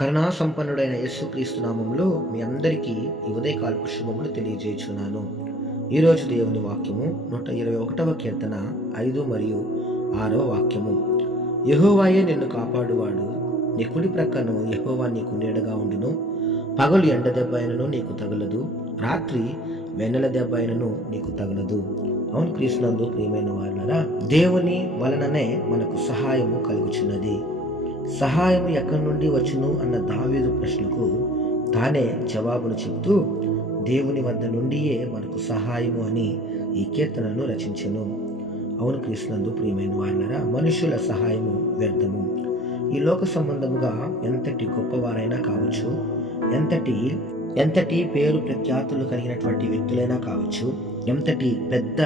కరుణా సంపన్నుడైన యేసుక్రీస్తు నామంలో మీ అందరికీ ఈ ఉదయకాలపు శుభములు తెలియజేయుచున్నాను. ఈరోజు దేవుని వాక్యము 121వ కీర్తన 5 మరియు 6వ వాక్యము. యెహోవాయే నిన్ను కాపాడువాడు, నీ కుడి ప్రక్కను యెహోవా నీకు నీడగా ఉండును. పగలు ఎండ దెబ్బ అయినను నీకు తగలదు, రాత్రి వెన్నెల దెబ్బ అయినను నీకు తగలదు. అవును క్రీస్తునందు ప్రియమైన వారులారా, దేవుని వలననే మనకు సహాయము కలుగుచున్నది. సహాయం ఎక్కడి నుండి వచ్చును అన్న దావీదు ప్రశ్నకు తానే జవాబును చెబుతూ దేవుని వద్ద నుండియే మనకు సహాయము అని ఈ కీర్తనను రచించెను. అవును క్రీస్తునందు ప్రియమైన వారులారా, మనుషుల సహాయము వ్యర్థము. ఈ లోక సంబంధముగా ఎంతటి గొప్పవారైనా కావచ్చు, ఎంతటి పేరు ప్రఖ్యాతులు కలిగినటువంటి వ్యక్తులైనా కావచ్చు, ఎంతటి పెద్ద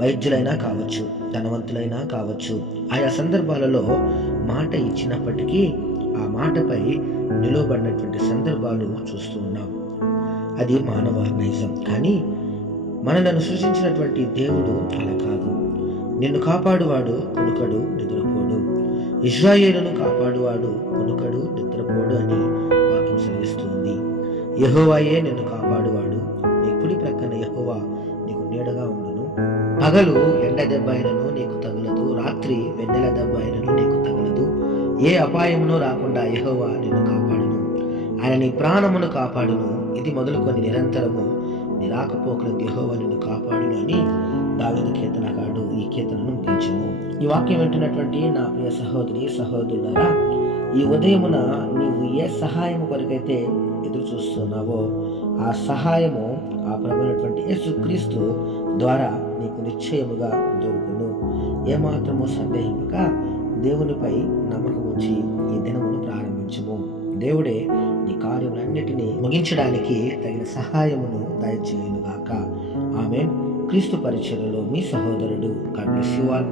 వైద్యులైనా కావచ్చు, ధనవంతులైనా కావచ్చు, ఆయా సందర్భాలలో మాట ఇచ్చినప్పటికీ ఆ మాటపై నిలువబడినటువంటి సందర్భాలు చూస్తూ ఉన్నాం. అది మానవ నైజం. కానీ మనలను సృష్టించినటువంటి దేవుడు అలా కాదు. నిన్ను కాపాడువాడు కునుకడు నిద్రపోడు, ఇశ్రాయేలును కాపాడువాడు కునుకడు నిద్రపోడు అని వాక్యం సెలవిస్తుంది. యెహోవాయే నిన్ను కాపాడువాడు, నీ కుడి ప్రక్కన యెహోవా నీకు నీడగా ఉండును. పగలు ఎండ దెబ్బ అయినను నీకు తగలదు, రాత్రి వెన్నెల దెబ్బ అయినను నీకు తగలదు. ఏ అపాయమును రాకుండా యెహోవా నిన్ను కాపాడును. ఆయన నీ ప్రాణమును కాపాడును. ఇది మొదలుకొని నిరంతరము నీ రాకపోకలకు యెహోవా నిన్ను కాపాడును అని దావీదు కీర్తనకారుడు ఈ కీర్తనను ముగించును. ఈ వాక్యం వింటున్నటువంటి నా ప్రియ సహోదరి సహోదరులారా, ఈ ఉదయమున నీవు ఏ సహాయం కొరకైతే ఎదురు చూస్తున్నావో ఆ సహాయము ఆ ప్రభువైనటువంటి యేసుక్రీస్తు ద్వారా నీకు నిశ్చయముగా దొరుకును. ఏమాత్రము సందేహింపక దేవునిపై నమ్మకం ఉంచి ఈ దినమును ప్రారంభించుము. దేవుడే నీ కార్యములన్నిటినీ ముగించడానికి తగిన సహాయమును దయచేయునుగాక. ఆమేన్. క్రీస్తు పరిచర్యలో మీ సహోదరుడు. God bless you all.